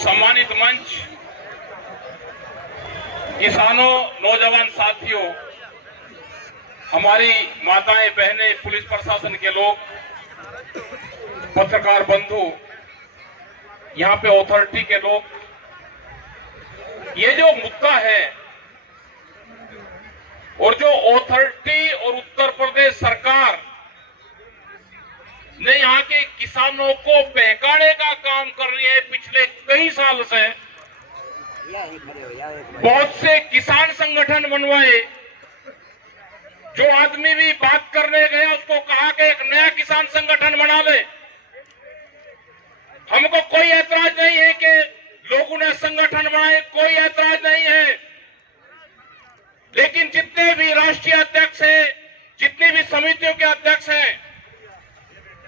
सम्मानित मंच, किसानों, नौजवान साथियों, हमारी माताएं, बहनें, पुलिस प्रशासन के लोग, पत्रकार बंधु, यहाँ पे अथॉरिटी के लोग, ये जो मुद्दा है और जो अथॉरिटी और उत्तर प्रदेश सरकार ने यहाँ के किसानों को बहकाने का काम कर रही है पिछले कई साल से। बहुत से किसान संगठन बनवाए। जो आदमी भी बात करने गया उसको कहा कि एक नया किसान संगठन बना ले। हमको कोई ऐतराज नहीं है कि लोगों ने संगठन बनाए, कोई ऐतराज नहीं है, लेकिन जितने भी राष्ट्रीय अध्यक्ष हैं, जितनी भी समितियों के अध्यक्ष हैं,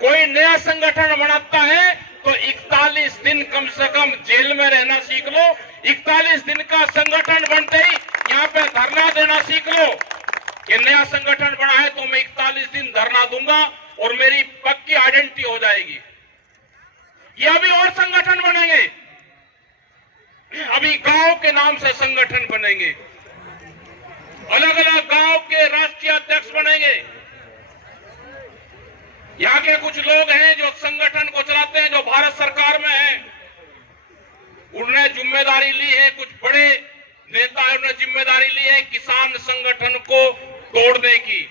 कोई नया संगठन बनाता है तो 41 दिन कम से कम जेल में रहना सीख लो। 41 दिन का संगठन बनते ही यहाँ पे धरना देना सीख लो कि नया संगठन बना है तो मैं 41 दिन धरना दूंगा और मेरी पक्की आइडेंटिटी हो जाएगी। ये अभी और संगठन बनेंगे, अभी गांव के नाम से संगठन बनेंगे, अलग अलग गांव के राष्ट्रीय अध्यक्ष बनेंगे। यहाँ के कुछ लोग हैं जो संगठन को चलाते हैं, जो भारत सरकार में हैं, उन्होंने जिम्मेदारी ली है। कुछ बड़े नेता है, उन्होंने जिम्मेदारी ली है किसान संगठन को तोड़ने की।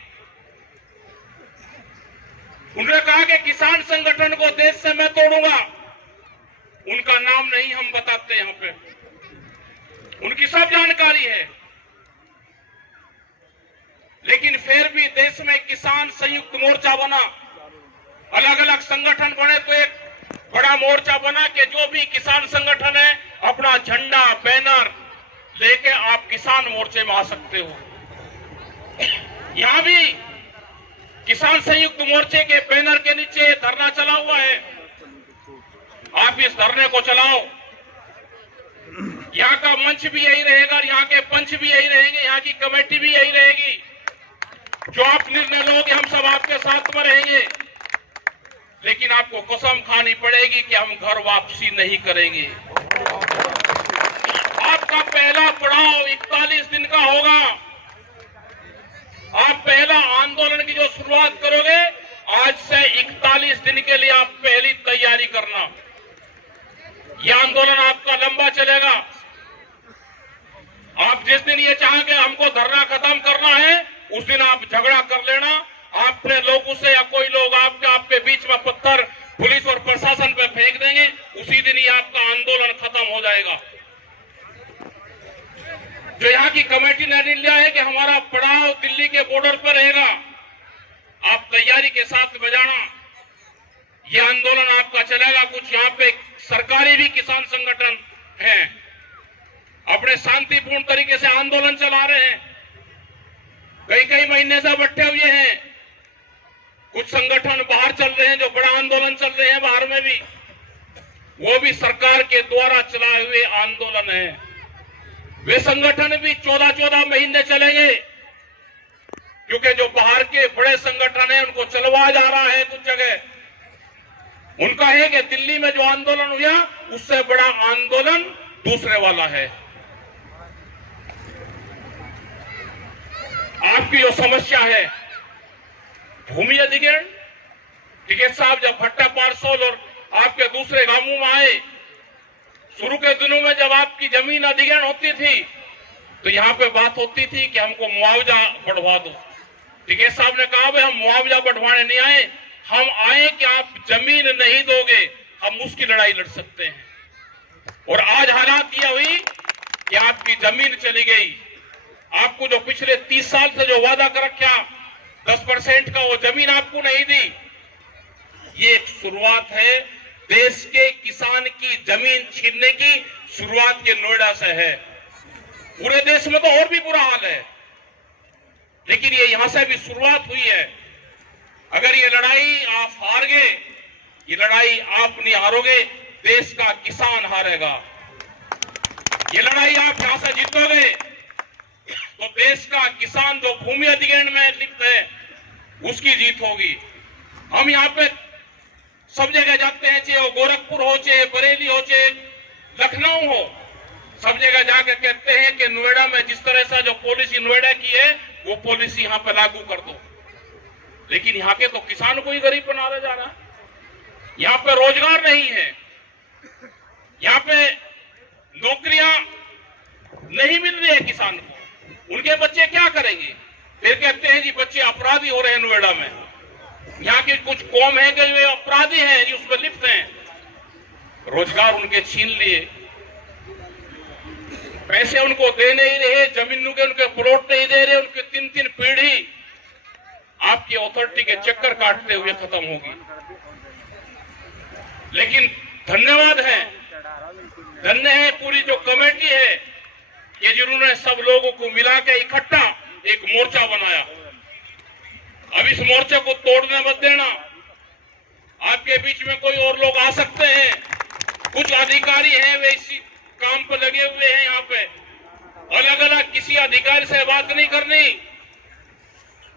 उन्होंने कहा कि किसान संगठन को देश से मैं तोड़ूंगा। उनका नाम नहीं हम बताते यहाँ पे, उनकी सब जानकारी है, लेकिन फिर भी देश में किसान संयुक्त मोर्चा बना, अलग अलग संगठन बने तो एक बड़ा मोर्चा बना कि जो भी किसान संगठन है अपना झंडा, बैनर लेके आप किसान मोर्चे में आ सकते हो। यहां भी किसान संयुक्त मोर्चे के बैनर के नीचे धरना चला हुआ है। आप इस धरने को चलाओ। यहाँ का मंच भी यही रहेगा, यहाँ के पंच भी यही रहेंगे, यहाँ की कमेटी भी यही रहेगी। जो आप निर्णय लोगे हम सब आपके साथ में रहेंगे, लेकिन आपको कसम खानी पड़ेगी कि हम घर वापसी नहीं करेंगे। आपका पहला पड़ाव 41 दिन का होगा। आप पहला आंदोलन की जो शुरुआत करोगे, आज से 41 दिन के लिए आप पहली तैयारी करना। यह आंदोलन आपका लंबा चलेगा। आप जिस दिन ये चाहेंगे हमको धरना खत्म करना है, उस दिन आप झगड़ा कर लेना। आपने लोगों से या कोई लोग आपके बीच में पत्थर पुलिस और प्रशासन पे फेंक देंगे, उसी दिन ही आपका आंदोलन खत्म हो जाएगा। जो यहाँ की कमेटी ने निर्णय है कि हमारा पड़ाव दिल्ली के बॉर्डर पर रहेगा, आप तैयारी के साथ बजाना। यह आंदोलन आपका चलेगा। कुछ यहाँ पे सरकारी भी किसान संगठन हैं, अपने शांतिपूर्ण तरीके से आंदोलन चला रहे हैं, कई महीने से बैठे हुए हैं। कुछ संगठन बाहर चल रहे हैं, जो बड़ा आंदोलन चल रहे हैं बाहर में भी, वो भी सरकार के द्वारा चलाए हुए आंदोलन है। वे संगठन भी 14-14 महीने चलेंगे, क्योंकि जो बाहर के बड़े संगठन हैं उनको चलवाया जा रहा है कुछ जगह। उनका है कि दिल्ली में जो आंदोलन हुआ उससे बड़ा आंदोलन दूसरे वाला है। आपकी जो समस्या है भूमि अधिग्रहण, टिकैत साहब जब भट्टा पारसोल और आपके दूसरे गांवों में आए, शुरू के दिनों में जब आपकी जमीन अधिग्रहण होती थी तो यहाँ पे बात होती थी कि हमको मुआवजा बढ़वा दो। टिकैत साहब ने कहा भाई हम मुआवजा बढ़वाने नहीं आए, हम आए कि आप जमीन नहीं दोगे, हम उसकी लड़ाई लड़ सकते हैं। और आज हालात यह हुई कि आपकी जमीन चली गई। आपको जो पिछले 30 साल से जो वादा कर रखा 10% का, वो जमीन आपको नहीं दी। ये एक शुरुआत है, देश के किसान की जमीन छीनने की शुरुआत के नोएडा से है। पूरे देश में तो और भी बुरा हाल है, लेकिन ये यहां से भी शुरुआत हुई है। अगर ये लड़ाई आप हार गए, ये लड़ाई आप नहीं हारोगे, देश का किसान हारेगा। ये लड़ाई आप यहां से जीतोगे तो देश का किसान जो भूमि अधिग्रहण में लिप्त है उसकी जीत होगी। हम यहाँ पे सब जगह जाते हैं, चाहे वो गोरखपुर हो, चाहे बरेली हो, चाहे लखनऊ हो, सब जगह जाकर कहते हैं कि नोएडा में जिस तरह से जो पॉलिसी नोएडा की है वो पॉलिसी यहां पर लागू कर दो। लेकिन यहां के तो किसान को ही गरीब बनाया जा रहा है। यहां पे रोजगार नहीं है, यहां पे नौकरियां नहीं मिल रही है किसान को। उनके बच्चे क्या करेंगे? फिर कहते हैं जी बच्चे अपराधी हो रहे हैं नोएडा में। यहाँ की कुछ कौम है कि वे अपराधी हैं जी, उसमें लिप्त हैं। रोजगार उनके छीन लिए, पैसे उनको दे नहीं रहे, जमीनों के उनके प्लॉट नहीं दे रहे, उनकी 3-3 पीढ़ी आपकी अथॉरिटी के चक्कर काटते हुए खत्म होगी। लेकिन धन्यवाद है, धन्य है पूरी जो कमेटी है कि जिन्होंने सब लोगों को मिला के इकट्ठा एक मोर्चा बनाया। अब इस मोर्चे को तोड़ने मत देना। आपके बीच में कोई और लोग आ सकते हैं, कुछ अधिकारी हैं वे इसी काम पर लगे हुए हैं। यहाँ पे अलग अलग किसी अधिकारी से बात नहीं करनी।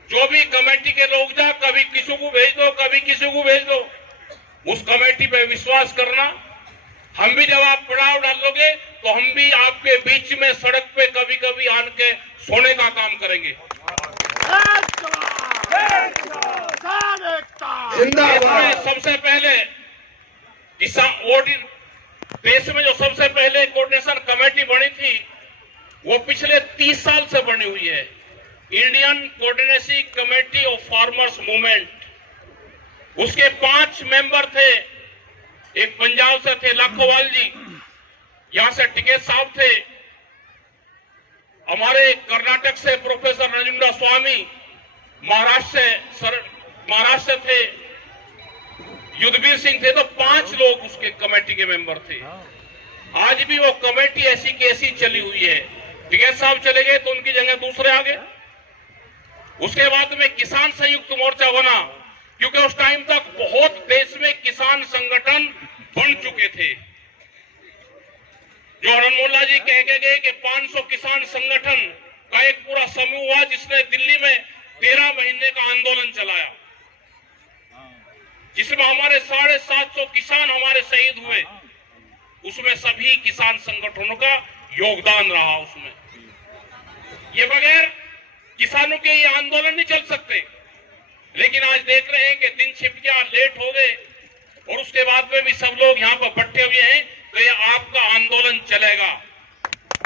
जो भी कमेटी के लोग जा, कभी किसी को भेज दो, कभी किसी को भेज दो, उस कमेटी पे विश्वास करना। हम भी जब आप पड़ाव डालोगे तो हम भी आपके बीच में सड़क पे कभी कभी आन के सोने का काम करेंगे। सबसे पहले देश में जो सबसे पहले कोऑर्डिनेशन कमेटी बनी थी वो पिछले 30 साल से बनी हुई है, Indian coordination committee of farmers movement. उसके 5 मेंबर थे। एक पंजाब से थे लाखोवाल जी, यहां से टिकैत साहब थे, हमारे कर्नाटक से प्रोफेसर राजेंद्र स्वामी, महाराष्ट्र थे युद्धवीर सिंह थे। तो 5 लोग उसके कमेटी के मेंबर थे। आज भी वो कमेटी ऐसी की ऐसी चली हुई है। टिकैत साहब चले गए तो उनकी जगह दूसरे आ गए। उसके बाद में किसान संयुक्त मोर्चा बना, क्योंकि उस टाइम तक बहुत देश में किसान संगठन बन चुके थे। जो हरनमुल्ला जी कह के गए कि 500 किसान संगठन का एक पूरा समूह हुआ जिसने दिल्ली में 13 महीने का आंदोलन चलाया, जिसमें हमारे 750 किसान हमारे शहीद हुए। उसमें सभी किसान संगठनों का योगदान रहा। उसमें ये बगैर किसानों के ये आंदोलन नहीं चल सकते। लेकिन आज देख रहे हैं कि दिन छिप गया, लेट हो गए, और उसके बाद में भी सब लोग यहाँ पर बट्टे हुए हैं। तो ये आपका आंदोलन चलेगा।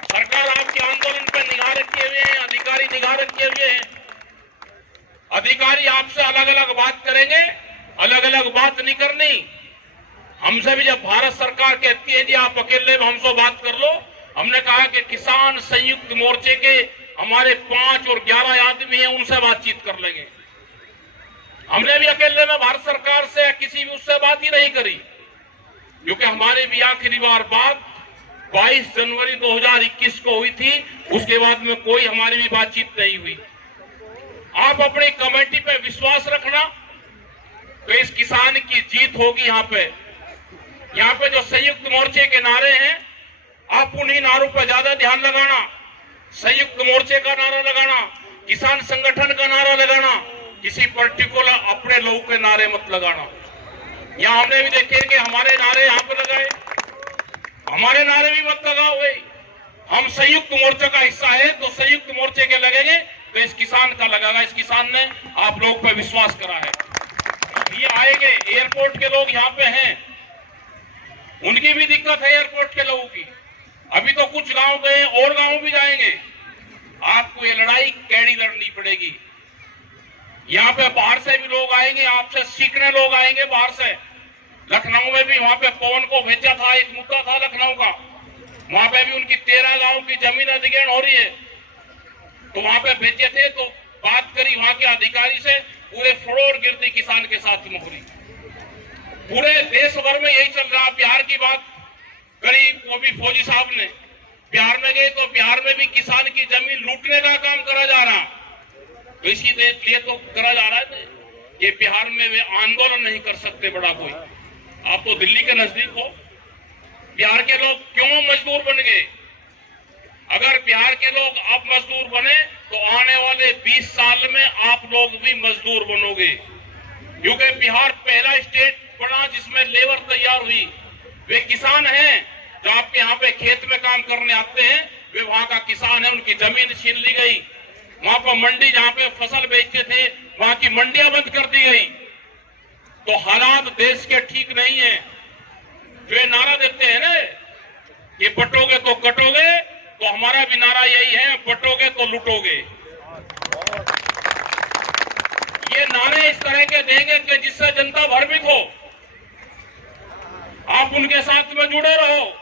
सरकार आपके आंदोलन पर निगाह रखे हुए हैं, अधिकारी निगाह रखे हुए हैं। अधिकारी आपसे अलग अलग बात करेंगे, अलग अलग बात नहीं करनी। हमसे भी जब भारत सरकार कहती है जी आप अकेले में हमसे बात कर लो, हमने कहा कि किसान संयुक्त मोर्चे के हमारे 5 और 11 आदमी हैं, उनसे बातचीत कर लेंगे। हमने भी अकेले में भारत सरकार से किसी भी उससे बात ही नहीं करी, क्योंकि हमारी भी आखिरी बार बात 22 जनवरी 2021 को हुई थी। उसके बाद में कोई हमारी भी बातचीत नहीं हुई। आप अपनी कमेटी पे विश्वास रखना, तो इस किसान की जीत होगी। यहाँ पे जो संयुक्त मोर्चे के नारे हैं, आप उन्हीं नारों पर ज्यादा ध्यान लगाना। संयुक्त मोर्चे का नारा लगाना, किसान संगठन का नारा लगाना, किसी पर्टिकुलर अपने लोगों के नारे मत लगाना। यहाँ हमने भी देखे कि हमारे नारे यहाँ पे लगाए, हमारे नारे भी मत लगाओ भाई। हम संयुक्त मोर्चे का हिस्सा है तो संयुक्त मोर्चे के लगेंगे, तो इस किसान का लगेगा। इस किसान ने आप लोग पे विश्वास करा है। ये आएंगे, एयरपोर्ट के लोग यहाँ पे हैं, उनकी भी दिक्कत है एयरपोर्ट के लोगों की। अभी तो कुछ गांव गए, और गांव भी जाएंगे। आपको ये लड़ाई कैडी लड़नी पड़ेगी। यहाँ पे बाहर से भी लोग आएंगे, आपसे सीखने लोग आएंगे बाहर से। लखनऊ में भी वहां पे पवन को भेजा था, एक मुद्दा था लखनऊ का, वहां पे भी उनकी 13 गांव की जमीन अधिग्रहण हो रही है, तो वहां पे भेजे थे। तो बात करी वहां के अधिकारी से, पूरे फ्लोर गिरती किसान के साथ मुकरी। पूरे देश भर में यही चल रहा। बिहार की बात करी, वो भी फौजी साहब ने बिहार में गए तो बिहार में भी किसान की जमीन लूटने का काम करा जा रहा। तो इसी लिए तो करा जा रहा है कि बिहार में वे आंदोलन नहीं कर सकते बड़ा कोई। आप तो दिल्ली के नजदीक हो। बिहार के लोग क्यों मजदूर बन गए? अगर बिहार के लोग अब मजदूर बने तो आने वाले 20 साल में आप लोग भी मजदूर बनोगे, क्योंकि बिहार पहला स्टेट बना जिसमें लेबर तैयार हुई। वे किसान हैं, जो आपके यहाँ पे खेत में काम करने आते हैं वे वहां का किसान है, उनकी जमीन छीन ली गई। वहां पर मंडी जहां पे फसल बेचते थे वहां की मंडियां बंद कर दी गई। तो हालात देश के ठीक नहीं है। जो ये नारा देते हैं ना कि बटोगे तो कटोगे, तो हमारा भी नारा यही है, बटोगे तो लुटोगे। ये नारे इस तरह के देंगे कि जिससे जनता भ्रमित हो। आप उनके साथ में जुड़े रहो।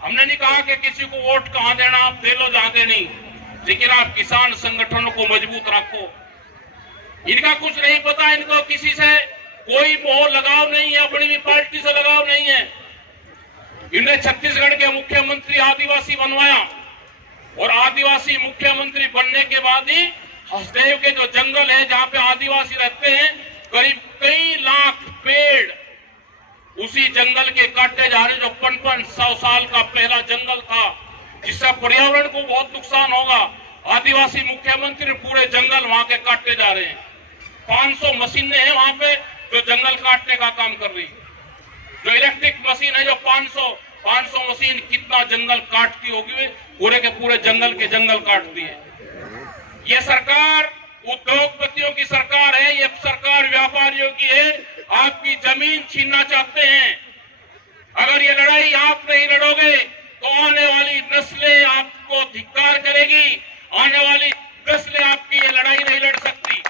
हमने नहीं कहा कि किसी को वोट कहां देना, आप दे लो जहां देनी, लेकिन आप किसान संगठनों को मजबूत रखो। इनका कुछ नहीं पता, इनको किसी से कोई मोह लगाव नहीं है, अपनी भी पार्टी से लगाव नहीं है। इन्हें छत्तीसगढ़ के मुख्यमंत्री आदिवासी बनवाया और आदिवासी मुख्यमंत्री बनने के बाद ही हसदेव के जो जंगल है जहां पे आदिवासी रहते हैं, करीब कई लाख पेड़ उसी जंगल के काटे जा रहे, जो 55-100 साल का पहला जंगल था, जिससे पर्यावरण को बहुत नुकसान होगा। आदिवासी मुख्यमंत्री पूरे जंगल वहां के काटते जा रहे हैं। 500 मशीनें हैं वहां पे जो जंगल काटने का काम कर रही। जो इलेक्ट्रिक मशीन है, जो 500 मशीन कितना जंगल काटती होगी, पूरे के पूरे जंगल के जंगल काटती है। ये सरकार उद्योगपतियों की सरकार है, ये सरकार व्यापारियों की है। आपकी जमीन छीनना चाहते हैं। अगर ये लड़ाई आप नहीं लड़ोगे तो आने वाली नस्लें आपको धिक्कार करेगी। आने वाली नस्लें आपकी ये लड़ाई नहीं लड़ सकती।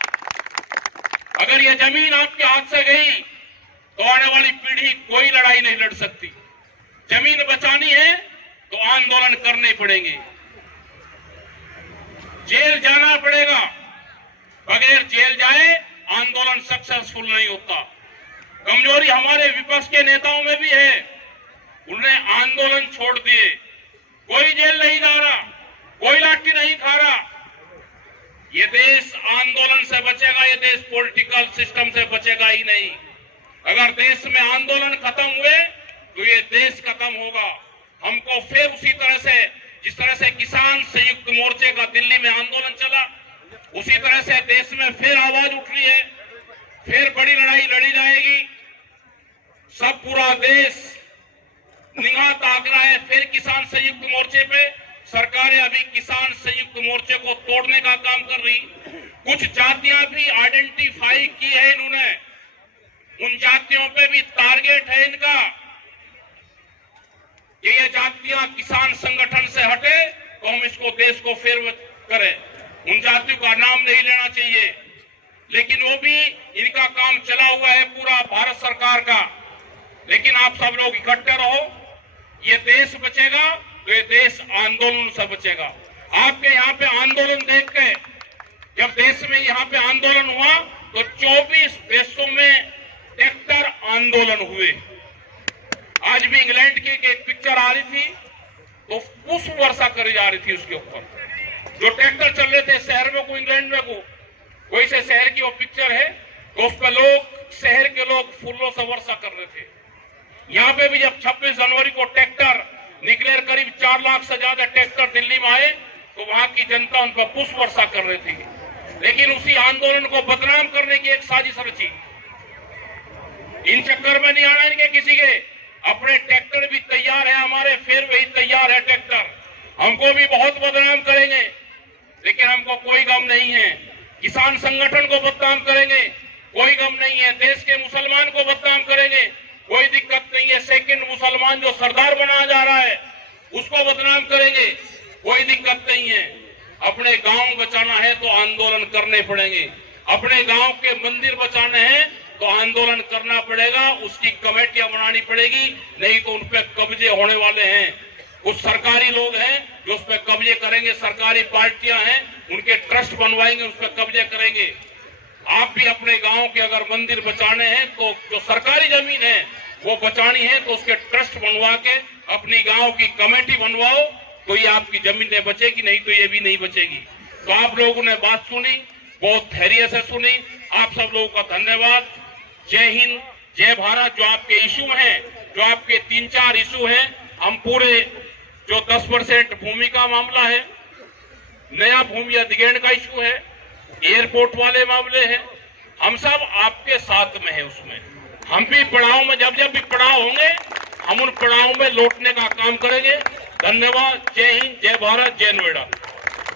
अगर ये जमीन आपके हाथ से गई तो आने वाली पीढ़ी कोई लड़ाई नहीं लड़ सकती। जमीन बचानी है तो आंदोलन करने पड़ेंगे, जेल जाना पड़ेगा। बगैर जेल जाए आंदोलन सक्सेसफुल नहीं होता। कमजोरी हमारे विपक्ष के नेताओं में भी है, उन्होंने आंदोलन छोड़ दिए। कोई जेल नहीं जा रहा, कोई लाठी नहीं खा रहा। ये देश आंदोलन से बचेगा, ये देश पॉलिटिकल सिस्टम से बचेगा ही नहीं। अगर देश में आंदोलन खत्म हुए तो ये देश खत्म होगा। हमको फिर उसी तरह से, जिस तरह से किसान संयुक्त मोर्चे का दिल्ली में आंदोलन चला, उसी तरह से देश में फिर आवाज उठ रही है, फिर बड़ी लड़ाई लड़ी जाएगी। सब पूरा देश निगाह ताक रहा है फिर किसान संयुक्त मोर्चे पे। सरकारें अभी किसान संयुक्त मोर्चे को तोड़ने का काम कर रही। कुछ जातियां भी आइडेंटिफाई की है इन्होंने, उन जातियों पे भी टारगेट है इनका कि ये जातियां किसान संगठन से हटे तो हम इसको देश को फिर करें। उन जातियों का नाम नहीं लेना चाहिए, लेकिन वो भी इनका काम चला हुआ है पूरा भारत सरकार का। लेकिन आप सब लोग इकट्ठे रहो, ये देश बचेगा तो ये देश आंदोलन से बचेगा। आपके यहाँ पे आंदोलन देख के, जब देश में यहाँ पे आंदोलन हुआ तो 24 देशों में ट्रैक्टर आंदोलन हुए। आज भी इंग्लैंड की एक पिक्चर आ रही थी तो पुष्प वर्षा करी जा रही थी उसके ऊपर, जो ट्रैक्टर चल रहे थे शहर में को इंग्लैंड में को, वैसे शहर की वो पिक्चर है तो उस पर लोग, शहर के लोग फूलों से वर्षा कर रहे थे। यहाँ पे भी जब 26 जनवरी को ट्रैक्टर निकले, करीब 4 लाख से ज्यादा ट्रैक्टर दिल्ली में आए तो वहां की जनता उन पर पुष्प वर्षा कर रही थी। लेकिन उसी आंदोलन को बदनाम करने की एक साजिश रची। इन चक्कर में नहीं आना इनके किसी के। अपने ट्रैक्टर भी तैयार है हमारे, फिर वही तैयार है ट्रैक्टर। हमको भी बहुत बदनाम करेंगे, लेकिन हमको कोई गम नहीं है। किसान संगठन को बदनाम करेंगे, कोई गम नहीं है। देश के मुसलमान को बदनाम करेंगे, कोई दिक्कत नहीं है। सेकंड मुसलमान जो सरदार बनाया जा रहा है उसको बदनाम करेंगे, कोई दिक्कत नहीं है। अपने गांव बचाना है तो आंदोलन करने पड़ेंगे। अपने गांव के मंदिर बचाने हैं तो आंदोलन करना पड़ेगा, उसकी कमेटियां बनानी पड़ेगी, नहीं तो उन पर कब्जे होने वाले हैं। कुछ सरकारी लोग हैं जो उस पर कब्जे करेंगे, सरकारी पार्टियां हैं उनके ट्रस्ट बनवाएंगे, उस पर कब्जे करेंगे। आप भी अपने गांव के अगर मंदिर बचाने हैं तो जो सरकारी जमीन है वो बचानी है तो उसके ट्रस्ट बनवा के अपनी गांव की कमेटी बनवाओ तो ये आपकी जमीनें बचेगी, नहीं तो ये भी नहीं बचेगी। तो आप लोगों ने बात सुनी, बहुत धैर्य से सुनी। आप सब लोगों का धन्यवाद। जय हिंद, जय भारत। जो आपके इशू हैं, जो आपके 3-4 इशू हैं, हम पूरे जो 10% भूमि का मामला है, नया भूमि अधिग्रहण का इशू है, एयरपोर्ट वाले मामले हैं, हम सब आपके साथ में है। उसमें हम भी पड़ाव में, जब जब भी पड़ाव होंगे हम उन पड़ावों में लौटने का काम करेंगे। धन्यवाद। जय हिंद, जय भारत, जय नोएडा।